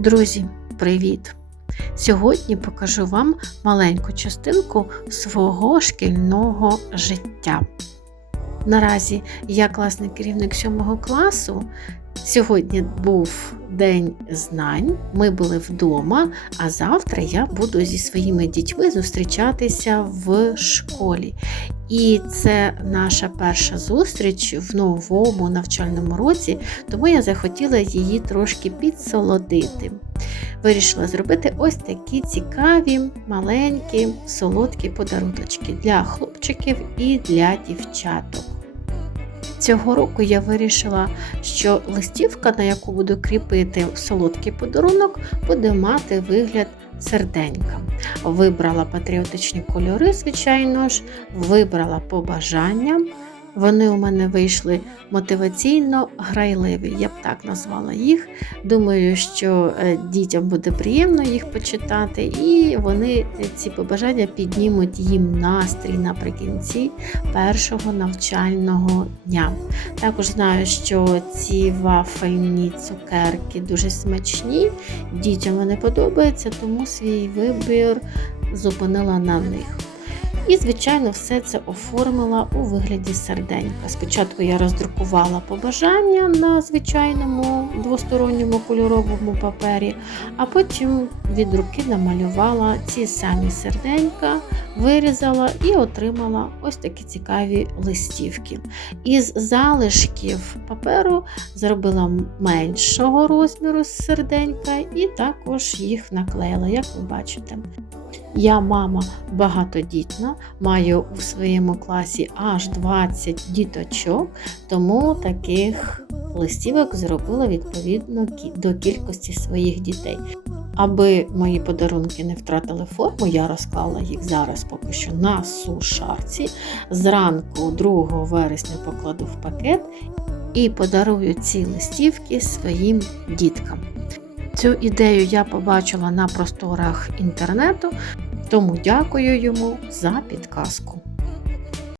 Друзі, привіт! Сьогодні покажу вам маленьку частинку свого шкільного життя. Наразі я класний керівник 7 класу. Сьогодні був день знань, ми були вдома, а завтра я буду зі своїми дітьми зустрічатися в школі. І це наша перша зустріч в новому навчальному році, тому я захотіла її трошки підсолодити. Вирішила зробити ось такі цікаві, маленькі, солодкі подаруночки для хлопчиків і для дівчаток. Цього року я вирішила, що листівка, на яку буду кріпити солодкий подарунок, буде мати вигляд серденька. Вибрала патріотичні кольори, звичайно ж, вибрала побажання. Вони у мене вийшли мотиваційно грайливі, я б так назвала їх. Думаю, що е, дітям буде приємно їх почитати, і вони ці побажання піднімуть їм настрій наприкінці першого навчального дня. Також знаю, що ці вафельні цукерки дуже смачні, дітям вони подобаються, тому свій вибір зупинила на них. І, звичайно, все це оформила у вигляді серденька. Спочатку я роздрукувала побажання на звичайному двосторонньому кольоровому папері, а потім від руки намалювала ці самі серденька, вирізала і отримала ось такі цікаві листівки. Із залишків паперу зробила меншого розміру серденька і також їх наклеїла, як ви бачите. Я мама багатодітна, маю у своєму класі аж 20 діточок, тому таких листівок зробила відповідно до кількості своїх дітей. Аби мої подарунки не втратили форму, я розклала їх зараз поки що на сушарці. Зранку 2 вересня покладу в пакет і подарую ці листівки своїм діткам. Цю ідею я побачила на просторах інтернету, тому дякую йому за підказку.